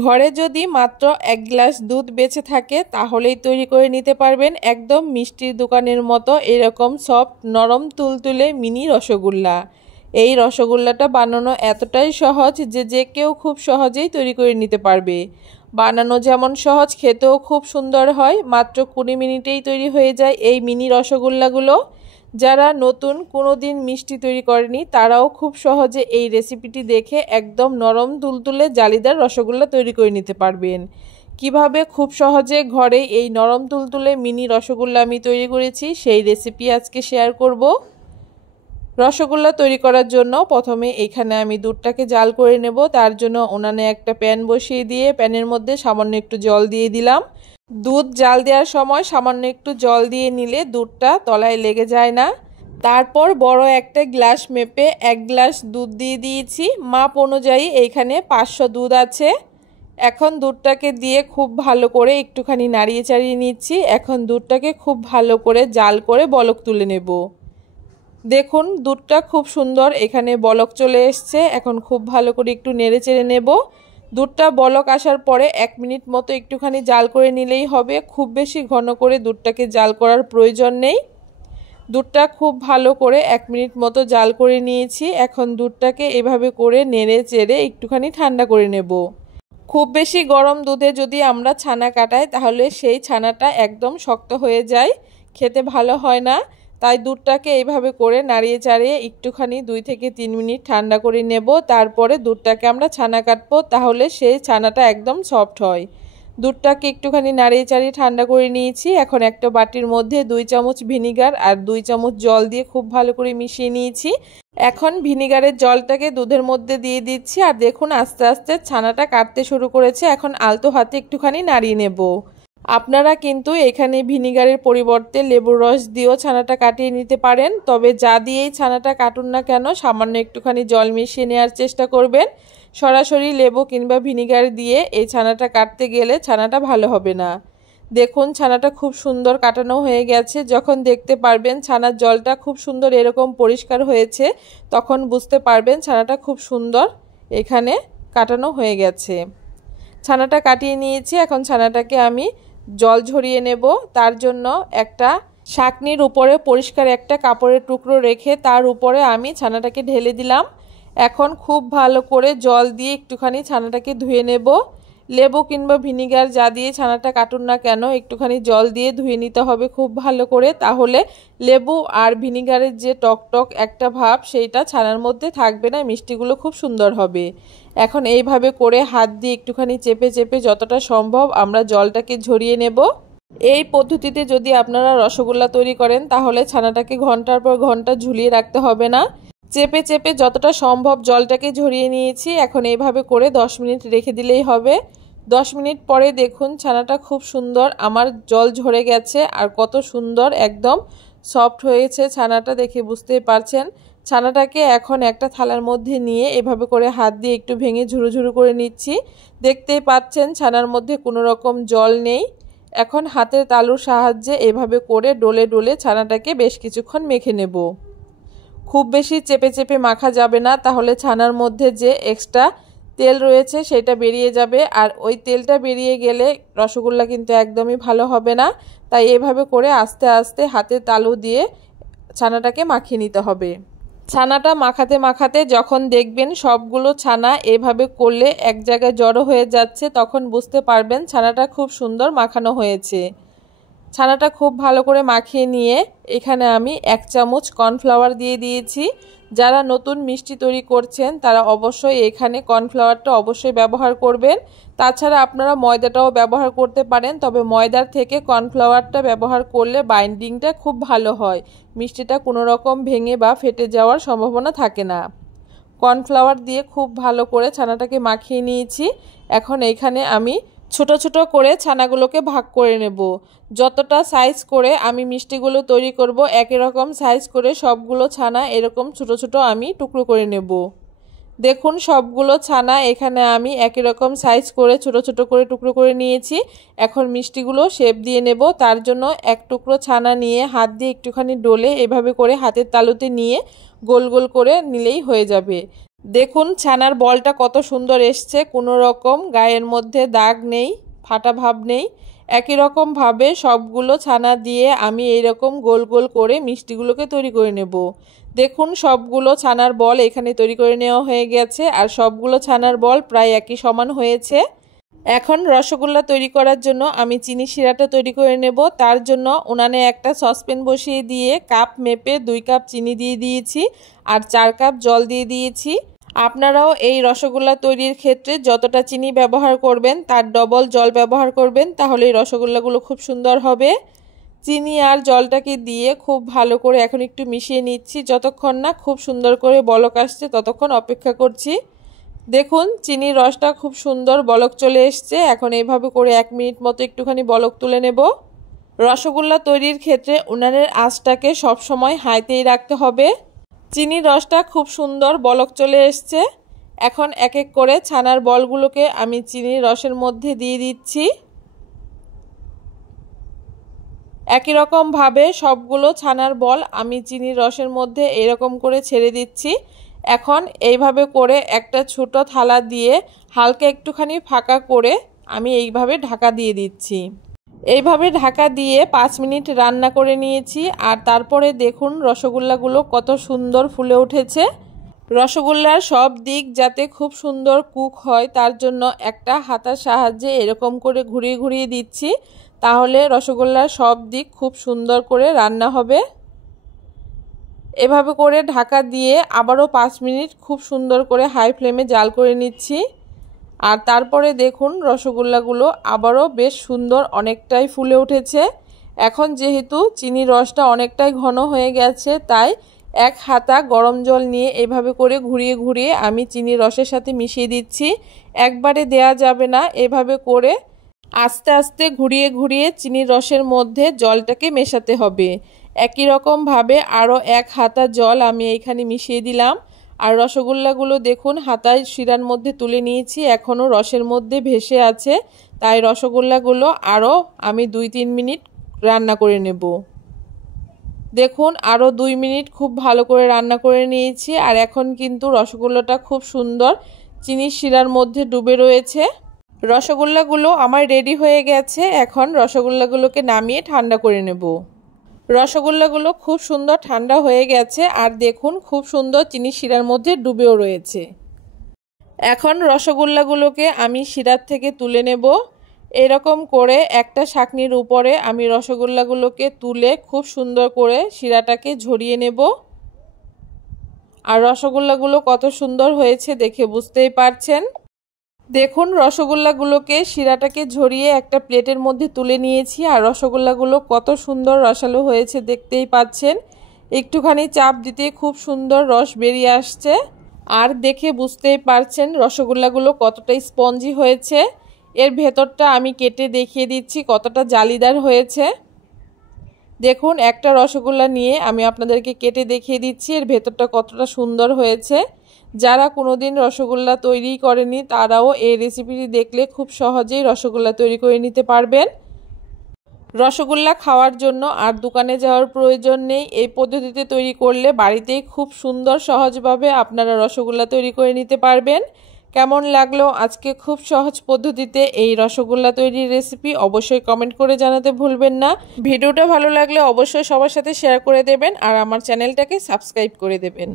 ঘরে যদি মাত্র 1 গ্লাস দুধ বেঁচে থাকে তাহলেই তৈরি করে নিতে পারবেন একদম মিষ্টির দোকানের মতো এরকম সফট নরম তুলতুলে মিনি রসগোল্লা। এই রসগোল্লাটা বানানো এতটাই সহজ যে যে কেউ খুব সহজেই তৈরি করে নিতে পারবে। বানানো যেমন সহজ, খেতেও খুব সুন্দর হয়। মাত্র 20 মিনিটেই তৈরি হয়ে যায় এই মিনি রসগোল্লাগুলো। যারা নতুন কোনোদিন মিষ্টি তৈরি করেনি তারাও খুব সহজে এই রেসিপিটি দেখে একদম নরম তুলতুলে জালিদার রসগোল্লা তৈরি করে নিতে পারবেন। কিভাবে খুব সহজে ঘরে এই নরম তুলতুলে মিনি রসগোল্লা আমি তৈরি করেছি সেই রেসিপি আজকে শেয়ার করব। রসগোল্লা তৈরি করার জন্য প্রথমে এখানে আমি দুধটাকে জাল করে নেব। তার জন্য উনানে একটা প্যান বসিয়ে দিয়ে প্যানের মধ্যে সামান্য একটু জল দিয়ে দিলাম। দুধ জাল দেওয়ার সময় সামান্য একটু জল দিয়ে নিলে দুধটা তলায় লেগে যায় না। তারপর বড় একটা গ্লাস মেপে 1 গ্লাস দুধ দিয়ে দিয়েছি। মাপ অনুযায়ী এইখানে 500 দুধ আছে। এখন দুধটাকে দিয়ে খুব ভালো করে একটুখানি নাড়িয়ে চাড়িয়ে নিচ্ছি। এখন দুধটাকে খুব ভালো করে জাল করে বলক তুলে নেব। দেখুন দুধটা খুব সুন্দর এখানে বলক চলে এসছে। এখন খুব ভালো করে একটু নেড়ে চেড়ে নেব। দুধটা বলক আসার পরে 1 মিনিট মতো একটুখানি জাল করে নিলেই হবে। খুব বেশি ঘন করে দুধটাকে জাল করার প্রয়োজন নেই। দুধটা খুব ভালো করে 1 মিনিট মতো জাল করে নিয়েছি। এখন দুধটাকে এভাবে করে নেড়ে চেড়ে একটুখানি ঠান্ডা করে নেব। খুব বেশি গরম দুধে যদি আমরা ছানা কাটাই তাহলে সেই ছানাটা একদম শক্ত হয়ে যায়, খেতে ভালো হয় না। তাই দুধটাকে এইভাবে করে নাড়িয়ে চাড়িয়ে একটুখানি 2 থেকে 3 মিনিট ঠান্ডা করে নেব। তারপরে দুধটাকে আমরা ছানা কাটবো, তাহলে সেই ছানাটা একদম সফট হয়। দুধটাকে একটুখানি নাড়িয়ে চাড়িয়ে ঠান্ডা করে নিয়েছি। এখন একটা বাটির মধ্যে 2 চামচ ভিনিগার আর 2 চামচ জল দিয়ে খুব ভালো করে মিশিয়ে নিয়েছি। এখন ভিনিগারের জলটাকে দুধের মধ্যে দিয়ে দিচ্ছি। আর দেখুন আস্তে আস্তে ছানাটা কাটতে শুরু করেছে। এখন আলতো হাতে একটুখানি নাড়িয়ে নেব। আপনারা কিন্তু এখানে ভিনিগারের পরিবর্তে লেবুর রস দিয়েও ছানাটা কাটিয়ে নিতে পারেন। তবে যা দিয়েই ছানাটা কাটুন না কেন সামান্য একটুখানি জল মিশিয়ে নেওয়ার চেষ্টা করবেন। সরাসরি লেবু কিংবা ভিনিগার দিয়ে এই ছানাটা কাটতে গেলে ছানাটা ভালো হবে না। দেখুন ছানাটা খুব সুন্দর কাটানো হয়ে গেছে। যখন দেখতে পারবেন ছানার জলটা খুব সুন্দর এরকম পরিষ্কার হয়েছে তখন বুঝতে পারবেন ছানাটা খুব সুন্দর এখানে কাটানো হয়ে গেছে। ছানাটা কাটিয়ে নিয়েছি। এখন ছানাটাকে আমি জল ঝরিয়ে নেব। তার জন্য একটা ছাঁকনির উপরে পরিষ্কার একটা কাপড়ের টুকরো রেখে তার উপরে আমি ছানাটাকে ঢেলে দিলাম। এখন খুব ভালো করে জল দিয়ে একটুখানি ছানাটাকে ধুয়ে নেব। লেবু কিংবা ভিনিগার যা দিয়ে ছানাটা কাটুন না কেন একটুখানি জল দিয়ে ধুয়ে নিতে হবে খুব ভালো করে। তাহলে লেবু আর ভিনিগারের যে টকটক একটা ভাব সেইটা ছানার মধ্যে থাকবে না, মিষ্টিগুলো খুব সুন্দর হবে। এখন এইভাবে করে হাত দিয়ে একটুখানি চেপে চেপে যতটা সম্ভব আমরা জলটাকে ঝরিয়ে নেব। এই পদ্ধতিতে যদি আপনারা রসগোল্লা তৈরি করেন তাহলে ছানাটাকে ঘন্টার পর ঘন্টা ঝুলিয়ে রাখতে হবে না। চেপে চেপে যতটা সম্ভব জলটাকে ঝরিয়ে নিয়েছি। এখন এইভাবে করে 10 মিনিট রেখে দিলেই হবে। 10 মিনিট পরে দেখুন ছানাটা খুব সুন্দর আমার জল ঝরে গেছে আর কত সুন্দর একদম সফট হয়েছে ছানাটা, দেখে বুঝতেই পারছেন। ছানাটাকে এখন একটা থালার মধ্যে নিয়ে এভাবে করে হাত দিয়ে একটু ভেঙে ঝুরু ঝুরু করে নিচ্ছি। দেখতেই পাচ্ছেন ছানার মধ্যে কোনো রকম জল নেই। এখন হাতের তালুর সাহায্যে এভাবে করে ডলে ডলে ছানাটাকে বেশ কিছুক্ষণ মেখে নেব। খুব বেশি চেপে চেপে মাখা যাবে না, তাহলে ছানার মধ্যে যে এক্সট্রা তেল রয়েছে সেটা বেরিয়ে যাবে। আর ওই তেলটা বেরিয়ে গেলে রসগোল্লা কিন্তু একদমই ভালো হবে না। তাই এভাবে করে আস্তে আস্তে হাতের তালু দিয়ে ছানাটাকে মাখিয়ে নিতে হবে। ছানাটা মাখাতে মাখাতে যখন দেখবেন সবগুলো ছানা এভাবে করলে এক জায়গায় জড়ো হয়ে যাচ্ছে তখন বুঝতে পারবেন ছানাটা খুব সুন্দর মাখানো হয়েছে। ছানাটা খুব ভালো করে মাখিয়ে নিয়ে এখানে আমি 1 চামচ কর্নফ্লাওয়ার দিয়ে দিয়েছি। যারা নতুন মিষ্টি তৈরি করছেন তারা অবশ্যই এখানে কর্নফ্লাওয়ারটা অবশ্যই ব্যবহার করবেন। তাছাড়া আপনারা ময়দাটাও ব্যবহার করতে পারেন, তবে ময়দার থেকে কর্নফ্লাওয়ারটা ব্যবহার করলে বাইন্ডিংটা খুব ভালো হয়, মিষ্টিটা কোনো রকম ভেঙে বা ফেটে যাওয়ার সম্ভাবনা থাকে না। কর্নফ্লাওয়ার দিয়ে খুব ভালো করে ছানাটাকে মাখিয়ে নিয়েছি। এখন এইখানে আমি ছোট ছোট করে ছানাগুলোকে ভাগ করে নেব। যতটা সাইজ করে আমি মিষ্টিগুলো তৈরি করব একই রকম সাইজ করে সবগুলো ছানা এরকম ছোট ছোট আমি টুকরো করে নেব। দেখুন সবগুলো ছানা এখানে আমি একই রকম সাইজ করে ছোট ছোট করে টুকরো করে নিয়েছি। এখন মিষ্টিগুলো শেপ দিয়ে নেব। তার জন্য এক টুকরো ছানা নিয়ে হাত দিয়ে একটুখানি ডলে এভাবে করে হাতের তালুতে নিয়ে গোল গোল করে নিলেই হয়ে যাবে। দেখুন ছানার বলটা কত সুন্দর এসছে, কোনো রকম গায়ের মধ্যে দাগ নেই, ফাটা ভাব নেই। একই রকম ভাবে সবগুলো ছানা দিয়ে আমি এইরকম গোল গোল করে মিষ্টিগুলোকে তৈরি করে নেব। দেখুন সবগুলো ছানার বল এখানে তৈরি করে নেওয়া হয়ে গেছে, আর সবগুলো ছানার বল প্রায় একই সমান হয়েছে। এখন রসগোল্লা তৈরি করার জন্য আমি চিনি শিরাটা তৈরি করে নেব। তার জন্য উনানে একটা সসপ্যান বসিয়ে দিয়ে কাপ মেপে 2 কাপ চিনি দিয়ে দিয়েছি আর 4 কাপ জল দিয়ে দিয়েছি। আপনারাও এই রসগোল্লা তৈরির ক্ষেত্রে যতটা চিনি ব্যবহার করবেন তার ডবল জল ব্যবহার করবেন, তাহলে এই রসগোল্লাগুলো খুব সুন্দর হবে। চিনি আর জলটাকে দিয়ে খুব ভালো করে এখন একটু মিশিয়ে নিচ্ছি, যতক্ষণ না খুব সুন্দর করে বলক আসছে ততক্ষণ অপেক্ষা করছি। দেখুন চিনির রসটা খুব সুন্দর বলক চলে এসছে। এখন এইভাবে করে 1 মিনিট মতো একটুখানি বলক তুলে নেব। রসগোল্লা তৈরির ক্ষেত্রে উনানের আঁচটাকে সবসময় হাইতেই রাখতে হবে। চিনির রসটা খুব সুন্দর বলক চলে এসছে। এখন এক এক করে ছানার বলগুলোকে আমি চিনির রসের মধ্যে দিয়ে দিচ্ছি। একই রকম ভাবে সবগুলো ছানার বল আমি চিনির রসের মধ্যে এরকম করে ছেড়ে দিচ্ছি। এখন এইভাবে করে একটা ছোট থালা দিয়ে হালকা একটুখানি ফাঁকা করে আমি এইভাবে ঢাকা দিয়ে দিচ্ছি। এইভাবে ঢাকা দিয়ে 5 মিনিট রান্না করে নিয়েছি, আর তারপরে দেখুন রসগোল্লাগুলো কত সুন্দর ফুলে উঠেছে। রসগোল্লার সব দিক যাতে খুব সুন্দর কুক হয় তার জন্য একটা হাতার সাহায্যে এরকম করে ঘুরিয়ে ঘুরিয়ে দিচ্ছি, তাহলে রসগোল্লার সব দিক খুব সুন্দর করে রান্না হবে। এভাবে করে ঢাকা দিয়ে আবারও 5 মিনিট খুব সুন্দর করে হাই ফ্লেমে জাল করে নিচ্ছি। আর তারপরে দেখুন রসগোল্লাগুলো আবারও বেশ সুন্দর অনেকটাই ফুলে উঠেছে। এখন যেহেতু চিনির রসটা অনেকটাই ঘন হয়ে গেছে, তাই 1 হাতা গরম জল নিয়ে এইভাবে করে ঘুরিয়ে ঘুরিয়ে আমি চিনির রসের সাথে মিশিয়ে দিচ্ছি। একবারে দেয়া যাবে না, এভাবে করে আস্তে আস্তে ঘুরিয়ে ঘুরিয়ে চিনির রসের মধ্যে জলটাকে মেশাতে হবে। একই রকমভাবে আরও 1 হাতা জল আমি এইখানে মিশিয়ে দিলাম। আর রসগোল্লাগুলো দেখুন হাতায় শিরার মধ্যে তুলে নিয়েছি, এখনও রসের মধ্যে ভেসে আছে, তাই রসগোল্লাগুলো আরও আমি 2-3 মিনিট রান্না করে নেব। দেখুন আরও 2 মিনিট খুব ভালো করে রান্না করে নিয়েছি, আর এখন কিন্তু রসগোল্লাটা খুব সুন্দর চিনির শিরার মধ্যে ডুবে রয়েছে। রসগোল্লাগুলো আমার রেডি হয়ে গেছে। এখন রসগোল্লাগুলোকে নামিয়ে ঠান্ডা করে নেব। রসগোল্লাগুলো খুব সুন্দর ঠান্ডা হয়ে গেছে, আর দেখুন খুব সুন্দর চিনির শিরার মধ্যে ডুবেও রয়েছে। এখন রসগোল্লাগুলোকে আমি শিরার থেকে তুলে নেব। এরকম করে একটা ছাঁকনির উপরে আমি রসগোল্লাগুলোকে তুলে খুব সুন্দর করে শিরাটাকে ঝরিয়ে নেব। আর রসগোল্লাগুলো কত সুন্দর হয়েছে দেখে বুঝতেই পারছেন। দেখুন রসগোল্লাগুলোকে শিরাটাকে ঝরিয়ে একটা প্লেটের মধ্যে তুলে নিয়েছি, আর রসগোল্লাগুলো কত সুন্দর রসালো হয়েছে দেখতেই পাচ্ছেন। একটুখানি চাপ দিতে খুব সুন্দর রস বেরিয়ে আসছে, আর দেখে বুঝতেই পারছেন রসগোল্লাগুলো কতটা স্পঞ্জি হয়েছে। এর ভেতরটা আমি কেটে দেখিয়ে দিচ্ছি কতটা জালিদার হয়েছে। দেখুন একটা রসগোল্লা নিয়ে আমি আপনাদেরকে কেটে দেখিয়ে দিচ্ছি এর ভেতরটা কতটা সুন্দর হয়েছে। যারা কোনোদিন রসগোল্লা তৈরি করেনি তারাও এই রেসিপিটি দেখলে খুব সহজেই রসগোল্লা তৈরি করে নিতে পারবেন। রসগোল্লা খাওয়ার জন্য আর দোকানে যাওয়ার প্রয়োজন নেই, এই পদ্ধতিতে তৈরি করলে বাড়িতেই খুব সুন্দর সহজভাবে আপনারা রসগোল্লা তৈরি করে নিতে পারবেন। কেমন লাগলো আজকে খুব সহজ পদ্ধতিতে এই রসগোল্লা তৈরির রেসিপি অবশ্যই কমেন্ট করে জানাতে ভুলবেন না। ভিডিওটা ভালো লাগলে অবশ্যই সবার সাথে শেয়ার করে দেবেন, আর আমার চ্যানেলটাকে সাবস্ক্রাইব করে দেবেন।